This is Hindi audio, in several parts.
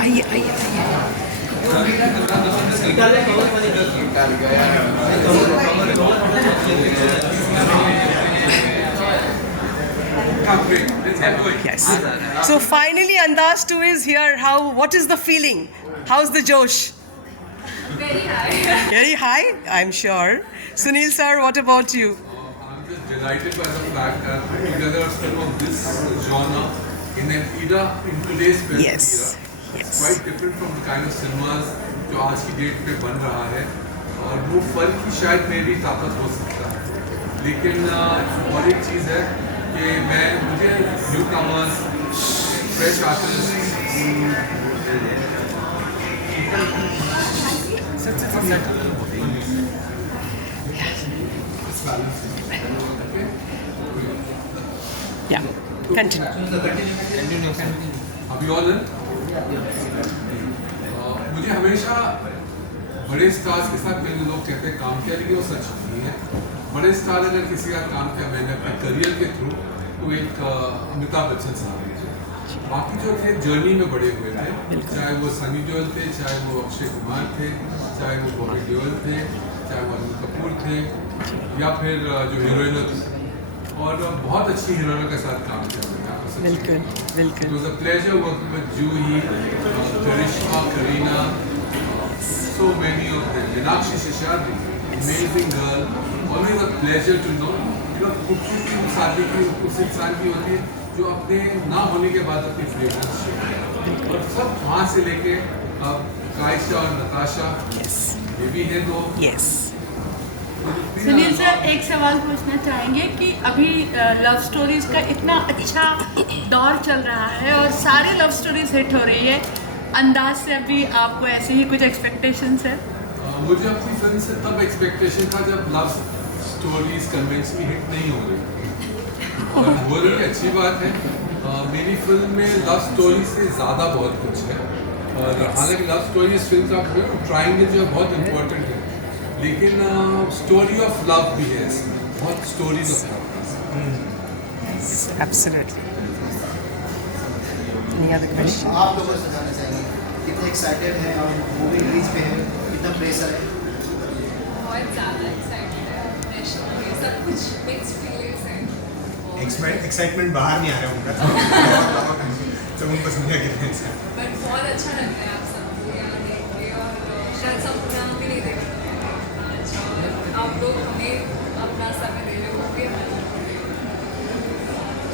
आइए आइए Yes. So finally Andaz 2 is here. What is the feeling? How's the Josh? Very high. Very high, I'm sure. Sunil sir, what about you? I'm just delighted by the fact that together a film of this genre in an era, in today's film Yes. era, Yes. quite different from the kind of cinemas जो आज की डेट पे बन रहा है, और वो फर्क ही शायद मेरी ताकत हो सकता है, लेकिन और एक चीज़ है कि मुझे new commerce, fresh artist, Yeah, continue. अभी और मुझे हमेशा बड़े स्टार्स के साथ मैंने लोग कहते हैं काम किया, लेकिन वो सच नहीं है। बड़े स्टार अगर किसी का काम किया मैंने अपने करियर के थ्रू, तो एक अमिताभ बच्चन साहब थे। बाकी जो थे जर्नी में बड़े हुए थे, चाहे वो सनी देओल थे, चाहे वो अक्षय कुमार थे, चाहे वो बॉबी देओल थे, चाहे वो अनिल कपूर थे, या फिर जो हीरोइनों थी, और बहुत अच्छी हीरोइनों के साथ काम किया मैंने। बिल्कुल बिल्कुल। It was a pleasure working with Juhi, Karishma, Kareena, so many of them. Meenakshi Seshadri, amazing girl. Always a pleasure to know. खूबसूरती उस आदमी की, उस इंसान की होती है जो अपने ना होने के बाद अपनी फ्रेगरेंस शेयर, और सब वहाँ से लेके कायशा और नताशा, ये भी है दो। Yes. सुनील सर, एक सवाल पूछना चाहेंगे कि अभी लव स्टोरीज का इतना अच्छा दौर चल रहा है और सारी लव स्टोरीज हिट हो रही है, अंदाज से अभी आपको ऐसे ही कुछ एक्सपेक्टेशंस है? मुझे अपनी फिल्म से तब एक्सपेक्टेशन था जब लव स्टोरीज कन्वेंशनली हिट नहीं हो रही, और हो रही है, अच्छी बात है। मेरी फिल्म में लव स्टोरी से ज़्यादा बहुत कुछ है, और हालांकि लव स्टोरी इस फिल्म का ट्रायंगल जो है बहुत इम्पोर्टेंट है, लेकिन स्टोरी ऑफ लव भी है इसमें, बहुत stories of love. Absolutely. Any other question? आप लोगों से जानना चाहेंगे कितने एक्साइटेड हैं और मूवी रिलीज पे है, कितना प्रेशर है? बहुत ज़्यादा एक्साइटेड है, प्रेशर है, सब कुछ मिक्स फीलिंग्स है। एक्साइटमेंट बाहर नहीं आ रहा उनका तो उनको समझा कितने से, बट बहुत अच्छा लग रहा है आप सबको यहाँ देख के, और शायद सब प्रोग्राम भी नहीं देख रहे, आप लोग हमें अपना समय दे रहे होंगे।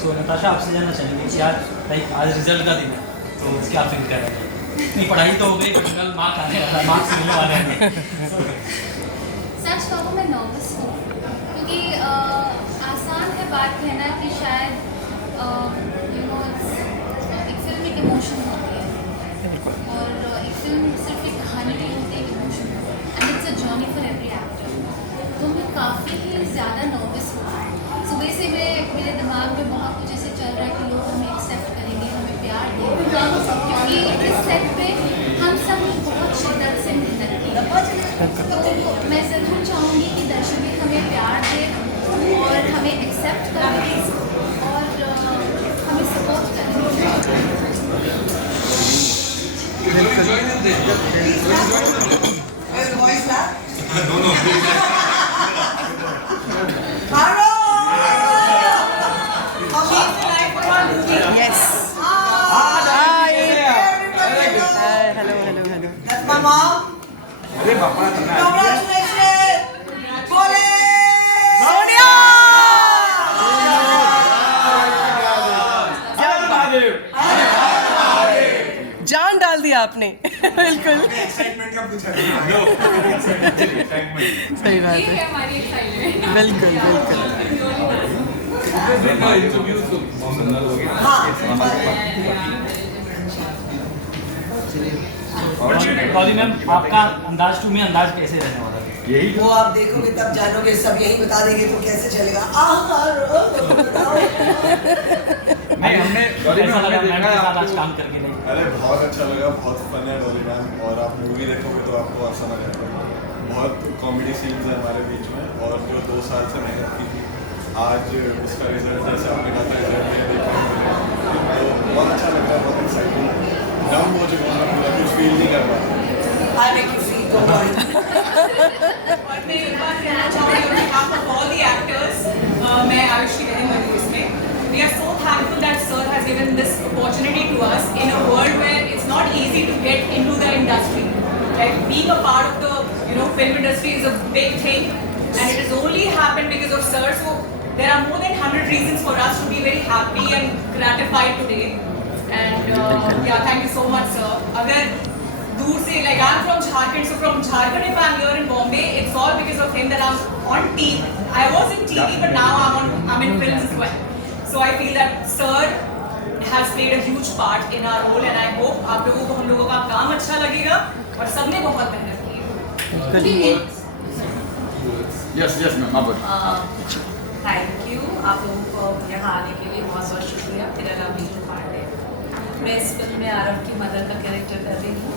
सो नताशा, आपसे जानना चाहेंगे कि आज रिजल्ट का दिन है, तो उसकी आप फिक्र कर रहे हैं? नहीं, पढ़ाई तो हो गई, कल मार्क्स आने वाला, मार्क्स मिलने वाले हैं। सच कहूँ मैं नर्वस हूँ, क्योंकि आसान है बात कहना कि शायद एक फिल्म एक इमोशन होती है, और एक फिल्म सिर्फ एक कहानी नहीं होती है, एक इमोशन होती है, and it's a journey for every actor. तो मैं काफ़ी ही ज़्यादा नर्वस हूँ। सुबह से मेरे दिमाग में बहुत कुछ ऐसे चल रहा है कि लोग हमें एक्सेप्ट करेंगे, हमें प्यार देंगे, क्योंकि इस सेट पे हम सब बहुत शिद्दत से मेहनत की। तो मैं ज़रूर चाहूँगी कि दर्शक भी हमें प्यार दें और हमें एक्सेप्ट करें और हमें सपोर्ट करें। Yes. Hi. Hello. That's my mom. Congratulations. Bole. Sonia. जान डाल दिया आपने। बिल्कुल एक्साइटमेंट का पूछा सही बात ये है। है हमारी एक्साइटमेंट। बिल्कुल गौरी मैम, आपका अंदाज 2 में अंदाज कैसे रहने वाला है? यही वो आप देखोगे तब जानोगे, सब यही बता देंगे तो कैसे चलेगा। नहीं, हमने कैसा लगा मैम के साथ आज काम करके? नहीं, अरे बहुत अच्छा लगा, बहुत फन है डॉली मैम, और आप मूवी देखोगे तो आपको समझ आएगा। बहुत कॉमेडी सीन्स है हमारे बीच में और जो 2 साल से मेहनत की थी आज उसका रिजल्ट जैसे आपने कहा था रिजल्ट देखने को मिला तो बहुत अच्छा लग रहा है, बहुत एक्साइटिंग डम हो चुका है, पूरा कुछ फील नहीं कर रहा। I make you feel go on. और मैं एक बात कहना चाहूँगी on behalf of all the actors, मैं आयुष की कहने वाली हूँ इसमें. We are so thankful that sir has given this opportunity to us in a world where it's not easy to get into the industry. Like being a part of the film industry is a big thing, and it has only happened because of sir. So there are more than 100 reasons for us to be very happy and gratified today. And yeah, thank you so much, sir. अगर दूर से like I'm from Jharkhand, so from Jharkhand if I'm here in Bombay, it's all because of him that I'm on TV. I was in TV, but now I'm in films as well. So I feel that sir has played a huge part in our role, and I hope आप लोगों को हम लोगों का काम अच्छा लगेगा और सबने बहुत मेहनत की है. Yes, ma'am. थैंक यू आप लोगों को यहाँ आने के लिए बहुत बहुत शुक्रिया. मेरा नाम नीतू पांडे, मैं इस फिल्म में आरव की मदर का कैरेक्टर कर रही हूँ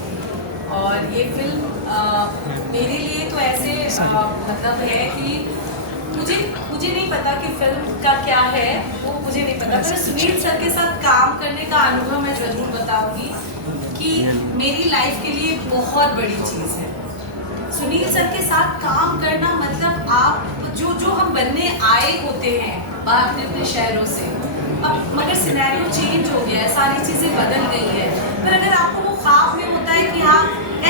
और ये फिल्म मेरे लिए तो ऐसे मतलब है कि मुझे नहीं पता कि फिल्म का क्या है, वो मुझे नहीं पता, पर सुनील सर के साथ काम करने का अनुभव मैं ज़रूर बताऊंगी कि मेरी लाइफ के लिए बहुत बड़ी चीज़ है. सुनील सर के साथ काम करना मतलब आप जो हम बनने आए होते हैं बाहर अपने शहरों से, अब मगर सिनेरियो चेंज हो गया है, सारी चीज़ें बदल गई है, पर अगर आपको वो ख्वाब में होता है कि हाँ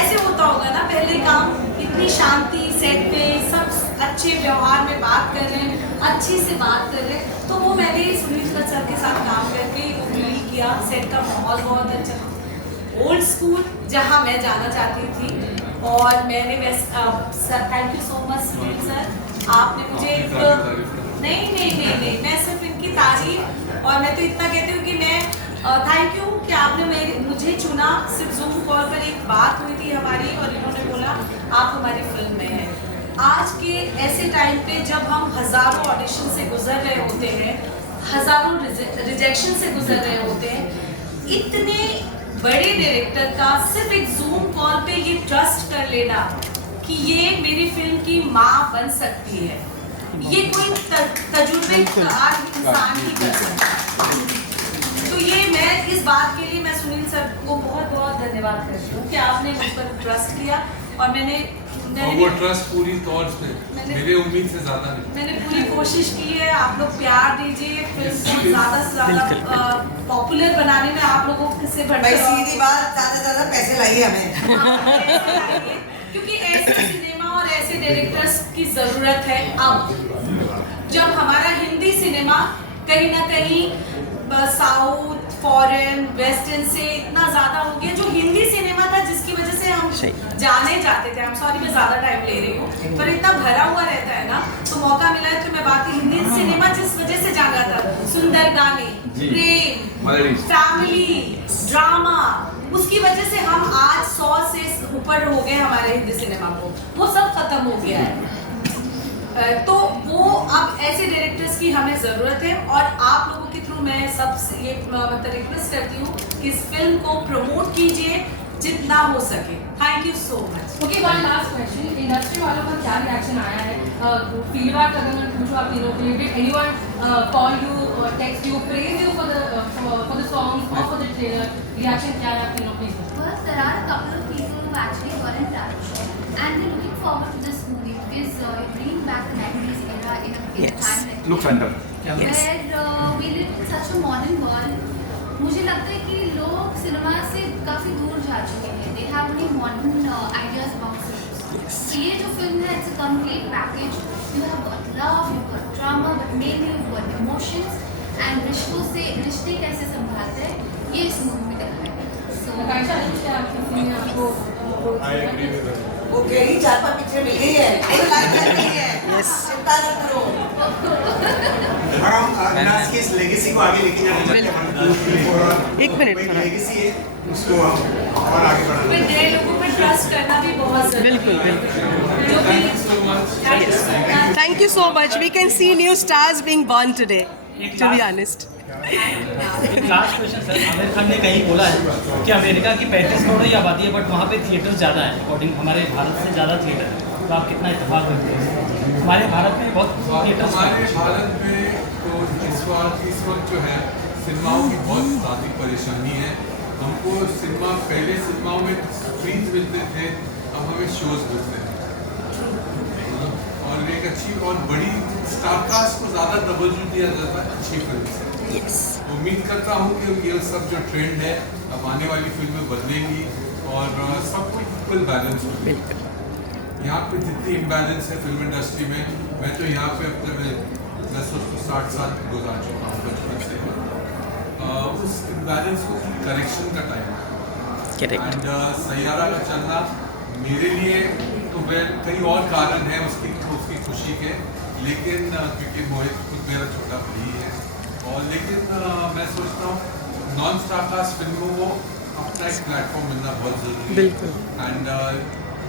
ऐसे होता होगा ना पहले काम, इतनी शांति सेट पे, सब अच्छे व्यवहार में बात कर रहे हैं, अच्छी से बात कर रहे हैं, तो वो मैंने सुनील सर के साथ काम करके वो फील किया. सेट का माहौल बहुत अच्छा, ओल्ड स्कूल जहाँ मैं जाना चाहती थी और मैंने sir thank you so much Sunil sir, आपने मुझे नहीं मैं सिर्फ इनकी तारीफ और मैं तो इतना कहती हूँ कि मैं थैंक यू कि आपने मुझे चुना. सिर्फ जूम कॉल पर एक बात हुई थी हमारी और इन्होंने बोला आप हमारी फिल्म में हैं. आज के ऐसे टाइम पे जब हम हज़ारों ऑडिशन से गुजर रहे होते हैं, हज़ारों रिजेक्शन से गुजर रहे होते हैं, इतने बड़े डायरेक्टर का सिर्फ एक जूम कॉल पे ये ट्रस्ट कर लेना कि ये मेरी फिल्म की माँ बन सकती है, ये कोई तजुर्बेकार इंसान ही कर सकता है. तो ये मैं इस बात के लिए मैं सुनील सर को बहुत बहुत धन्यवाद करती हूँ कि आपने मुझ पर ट्रस्ट किया और मैंने वो ट्रस्ट पूरी तौर से मेरे उम्मीद से ज़्यादा नहीं. मैंने पूरी कोशिश की है. आप लोग प्यार दीजिए, फिल्म को ज़्यादा से ज़्यादा पॉपुलर बनाने में आप लोगों से भाई सीधी बात, ज़्यादा से ज़्यादा पैसे लाइए हमें. क्योंकि ऐसे सिनेमा और ऐसे डायरेक्टर्स की ज़रूरत है. अब जब हमारा हिंदी सिनेमा कहीं ना कहीं साउथ फॉरेन वेस्टर्न से इतना ज़्यादा हो गया, जो हिंदी सिनेमा था जिसकी वजह से हम जाने जाते थे, I'm sorry मैं ज़्यादा टाइम ले रही हूँ, पर इतना भरा हुआ रहता है ना, तो मौका मिला है तो मैं बात हिंदी सिनेमा जिस वजह से जाना था, सुंदर गाने, प्रेम, फैमिली ड्रामा, उसकी वजह से हम आज 100 से ऊपर हो गए हमारे हिंदी सिनेमा को, वो सब खत्म हो गया है. तो वो अब ऐसे डायरेक्टर्स की हमें ज़रूरत है और आप लोगों के थ्रू मैं सबसे ये मतलब रिक्वेस्ट करती हूँ कि इस फिल्म को प्रमोट कीजिए जितना हो सके. Thank you so much. Okay, one last question, industry वालों का क्या रिएक्शन आया है? फीडबैक अगर मैं पूछूँ आप तीनों के लिए, did anyone call you, text you, praise you for the song और फॉर द ट्रेलर? रिएक्शन क्या है आप तीनों please? First, there are a couple of people who actually got in touch and they're looking forward to this movie because it brings back the 90s era in a time like Looks fantastic. where we live in such a modern world. मुझे लगता है कि लोग सिनेमा से काफ़ी दूर जा चुके हैं. They have only modern ideas about films. So ये जो फिल्म है, it's a complete package. You have got love, you've got drama, but mainly you've got emotions and रिश्ते कैसे संभालते हैं, ये इस मूवी में दिखाया है. I agree with her. वो कह रही 4-5 पिक्चर मिल गई है, चिंता न करो. हम अंदाज की इस लेगेसी को आगे लेके जाना चाहते हैं. एक मिनट लेगेसी है, उसको हम और आगे बढ़ाना. फिर नए लोगों पर ट्रस्ट करना भी बहुत जरूरी है. Thank you so much. We can see new stars being born today, to be honest. एक last question sir, Aamir Khan ने कहीं बोला है कि अमेरिका की 35 करोड़ की आबादी है बट वहाँ पे थिएटर ज़्यादा है, अकॉर्डिंग हमारे भारत से ज़्यादा थिएटर है, तो आप कितना इत्तेफाक करते हैं? हमारे भारत में बहुत थिएटर्स हमारे भारत में तो इस वक्त जो है सिनेमाओं की बहुत ज़्यादा परेशानी है। हमको पहले सिनेमाओं में स्क्रीन्स मिलते थे, अब हमें शोज मिलते हैं और एक अच्छी और बड़ी स्टारकास्ट को ज़्यादा तवज्जो दिया जाता है अच्छी फिल्म से। उम्मीद करता हूँ कि ये सब जो ट्रेंड है अब आने वाली फिल्में बदलेंगी और सबको इक्वल बैलेंस होगा। यहाँ पे जितनी इम्बैलेंस है फिल्म इंडस्ट्री में, मैं तो यहाँ पे अपने 60 साल गुजार चुका हूँ बचपन से, उस इम्बैलेंस को करेक्शन का टाइम है। एंड सैयारा का चलना मेरे लिए तो कई और कारण है उसकी खुशी के, लेकिन क्योंकि मोहित खुद मेरा छोटा भाई है और लेकिन मैं सोचता हूँ नॉन स्टारकास्ट फिल्मों को अपना एक प्लेटफॉर्म मिलना बहुत ज़रूरी है। And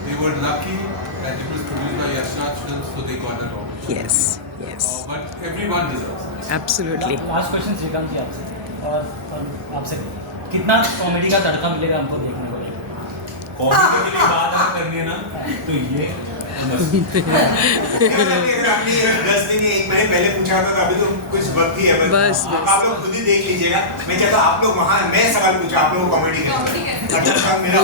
they were lucky that it was produced by Yashraj Films, so they got it all. Yes, yes. But everyone deserves it. Absolutely. Last question Shrikant ji आपसे और आपसे कितना कॉमेडी का तड़का मिलेगा हमको देखने को? कॉमेडी के लिए बात अगर करनी है ना तो ये आपने 10 दिन 1 महीने पहले पूछा था, अभी तो कुछ वक्त ही है बस आप लोग खुद ही देख लीजिएगा। मैं चाहता हूँ आप लोग वहाँ मैं सवाल पूछा आप लोग कॉमेडी के लिए, मेरा